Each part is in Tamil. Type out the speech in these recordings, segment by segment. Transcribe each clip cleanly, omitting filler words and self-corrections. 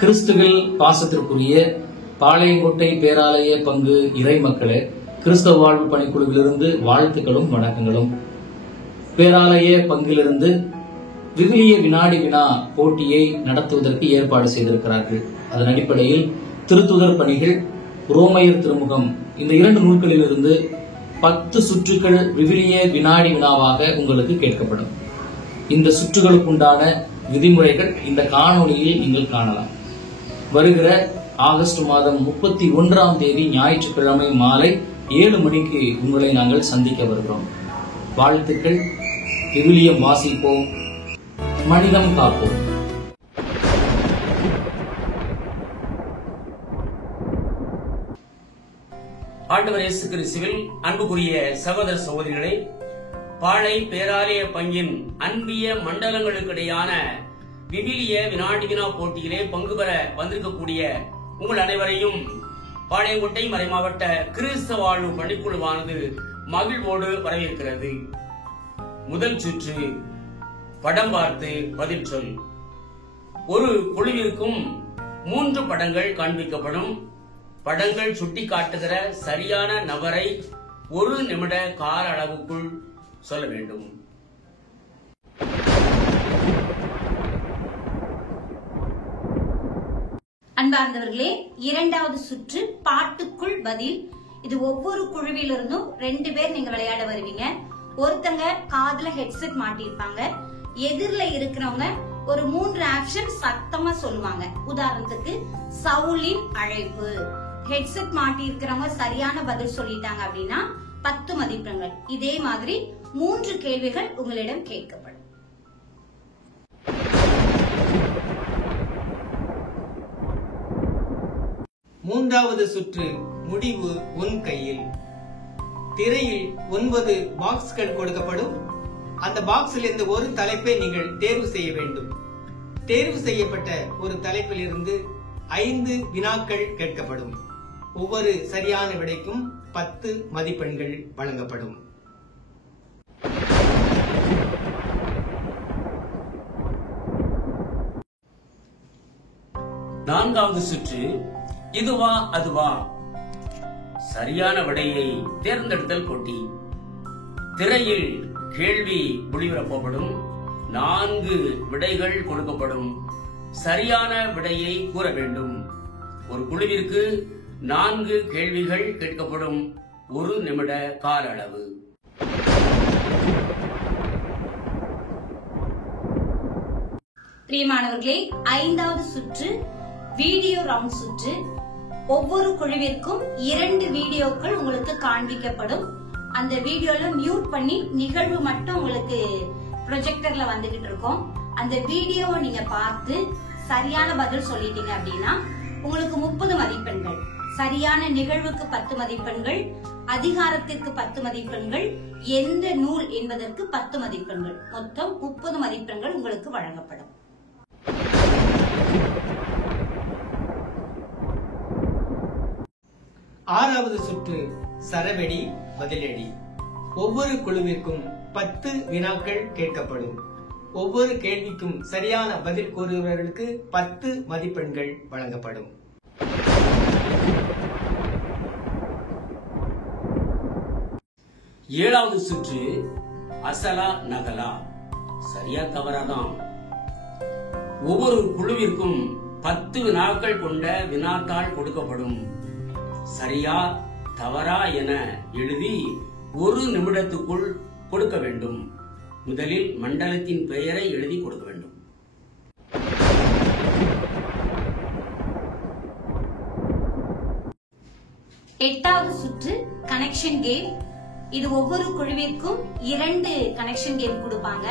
கிறிஸ்துவில் பாசத்திற்குரிய பாளையங்கோட்டை பேராலய பங்கு இறை மக்களே, கிறிஸ்தவ வாழ்வு பணிக்குழுவிலிருந்து வாழ்த்துக்களும் வணக்கங்களும். பேராலய பங்கிலிருந்து விவிலிய வினாடி வினா போட்டியை நடத்துவதற்கு ஏற்பாடு செய்திருக்கிறார்கள். அதன் அடிப்படையில் திருத்துதர் பணிகள், ரோமையர் திருமுகம், இந்த 2 நூல்களிலிருந்து 10 சுற்றுகள் விவிலிய வினாடி வினாவாக உங்களுக்கு கேட்கப்படும். இந்த சுற்றுகளுக்குண்டான விதிமுறைகள் இந்த காணொளியில் நீங்கள் காணலாம். வருகிற ஆகஸ்ட் மாதம் 31ஆம் தேதி ஞாயிற்றுக்கிழமை மாலை 7 மணிக்கு உங்களை நாங்கள் சந்திக்க வருகிறோம். வாழ்த்துக்கள். விவிலியம் வாசிப்போம், மனிதம் காப்போம். ஆண்டவர் இயேசு கிறிஸ்துவில் அன்புக்குரிய சகோதர சகோதரிகளை, பாளை பேராலய பங்கின் அன்பிய மண்டலங்களுக்கிடையான விவிலிய வினாடி வினா போட்டியிலே பங்கு பெற வந்திருக்கக்கூடிய உங்கள் அனைவரையும் பாளையங்கோட்டை மறைமாவட்ட கிறிஸ்தவ வாழ்வு பணிக்குழுவானது மகிழ்வோடு வரவேற்கிறது. முதல் சுற்று, படம் பார்த்து பதில் சொல். ஒரு குழுவிற்கும் 3 படங்கள் காண்பிக்கப்படும். படங்கள் சுட்டிக்காட்டுகிற சரியான நபரை 1 நிமிட கால அளவுக்குள் சொல்ல வேண்டும். அன்பார்ந்தவர்களே, 2வது சுற்று பாட்டுக்குள் பதில். இது ஒவ்வொரு குழுவிலிருந்தும் 2 பேர் நீங்க விளையாட வருவீங்க. ஒருத்தங்க காதுல ஹெட்செட் மாட்டிருப்பாங்க. எதிரில இருக்கிறவங்க ஒரு 3 ஆக்ஷன் சத்தமா சொல்லுவாங்க. உதாரணத்துக்கு சவுலின் அழைப்பு. ஹெட்செட் மாட்டி இருக்கிறவங்க சரியான பதில் சொல்லிட்டாங்க அப்படின்னா 10 மதிப்பெண்கள். இதே மாதிரி 3 கேள்விகள் உங்களிடம் கேட்கப்படும். மூன்றாவது சுற்று, முடிவு உன் கையில். திரையில் 9 பாக்ஸ்கள் கொடுக்கப்படும். அந்த பாக்ஸில் இருந்து ஒரு தலைப்பை நீங்கள் தேர்வு செய்ய வேண்டும். தேர்வு செய்யப்பட்ட ஒரு தலைப்பில் இருந்து 5 வினாக்கள் கேட்கப்படும். ஒவ்வொரு சரியான விடைக்கும் 10 மதிப்பெண்கள் வழங்கப்படும். நான்காவது சுற்று, இதுவா அதுவா. சரியான விடையை தேர்ந்தெடுத்தல் போட்டி. திரையில் கேள்வி ஒளிபரப்பப்படும். 4 விடைகள் கொடுக்கப்படும். சரியான விடையை கூற வேண்டும். ஒரு குழுவிற்கு 4 கேள்விகள் கேட்கப்படும். 1 நிமிட கால அளவு. பிரியமானவர்களே, 5வது சுற்று வீடியோ ரவுண்ட் சுற்று. ஒவ்வொரு குழுவிற்கும் 2 வீடியோக்கள் உங்களுக்கு காண்பிக்கப்படும். அந்த வீடியோல மியூட் பண்ணி நிகழ்வு மட்டும் உங்களுக்கு ப்ரொஜெக்டர்ல வந்துகிட்டு இருக்கும். அந்த வீடியோவை நீங்க பார்த்து சரியான பதில் சொல்லிட்டீங்க அப்படின்னா உங்களுக்கு 30 மதிப்பெண்கள். சரியான நிகழ்வுக்கு 10 மதிப்பெண்கள், அதிகாரத்திற்கு 10 மதிப்பெண்கள், எந்த நூல் என்பதற்கு 10 மதிப்பெண்கள், மொத்தம் 30 மதிப்பெண்கள் உங்களுக்கு வழங்கப்படும். ஆறாவது சுற்று, சரவெடி பதிலடி. ஒவ்வொரு குழுவிற்கும் 10 வினாக்கள் கேட்கப்படும். ஒவ்வொரு கேள்விக்கும் சரியான பதில் கூறுபவர்களுக்கு 10 மதிப்பெண்கள் வழங்கப்படும். ஏழாவது சுற்று, அசலா நகலா. சரியா தவறாதான். ஒவ்வொரு குழுவிற்கும் 10 வினாக்கள் கொண்ட வினாத்தாள் கொடுக்கப்படும். சரியா தவறா என எழுதி 1 நிமிடத்துக்குள் கொடுக்க வேண்டும். முதலில் மண்டலத்தின் பெயரை எழுதி கொடுக்க வேண்டும். எட்டாவது சுற்று, கனெக்ஷன் கேம். இது ஒவ்வொரு குழுவிற்கும் 2 கனெக்ஷன் கேம் கொடுப்பாங்க.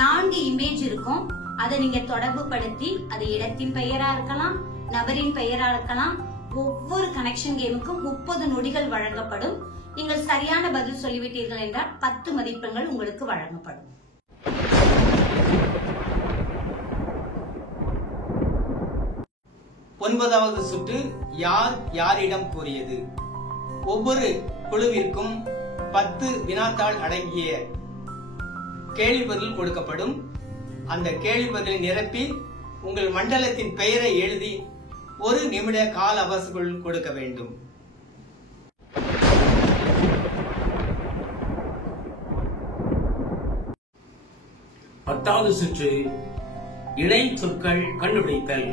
4 இமேஜ் இருக்கும். அதை நீங்க தொடர்பு படுத்தி, அது இடத்தின் பெயரா இருக்கலாம், நபரின் பெயரா இருக்கலாம். ஒவ்வொரு கனெக்ஷன் கேமுக்கும் 30 நொடிகள் வழங்கப்படும். நீங்கள் சரியான பதில் சொல்லிவிட்டீர்கள் என்றால் 10 மதிப்பெண்கள் உங்களுக்கு வழங்கப்படும். ஒன்பதாவது சுற்று, யார் யாரிடம் கூறியது. ஒவ்வொரு குழுவிற்கும் 10 வினாத்தாள் அடங்கிய கேள்வி பதில் கொடுக்கப்படும். அந்த கேள்வி பதிலை நிரப்பி உங்கள் மண்டலத்தின் பெயரை எழுதி 1 நிமிட கால அவகாசத்துக்குள் கொடுக்க வேண்டும். பத்தாவது சுற்று இணை சொற்கள் கண்டுபிடித்தல்.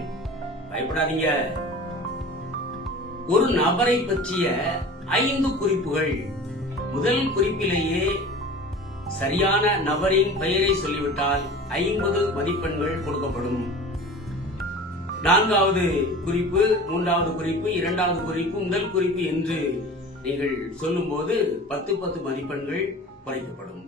பயப்படாதீங்க. ஒரு நபரை பற்றிய 5 குறிப்புகள். முதல் குறிப்பிலேயே சரியான நபரின் பெயரை சொல்லிவிட்டால் 50 மதிப்பெண்கள் கொடுக்கப்படும். 4வது குறிப்பு, 3வது குறிப்பு, 2வது குறிப்பு, முதல் குறிப்பு என்று நீங்கள் சொல்லும் போது 10 மதிப்பெண்கள் குறைக்கப்படும்.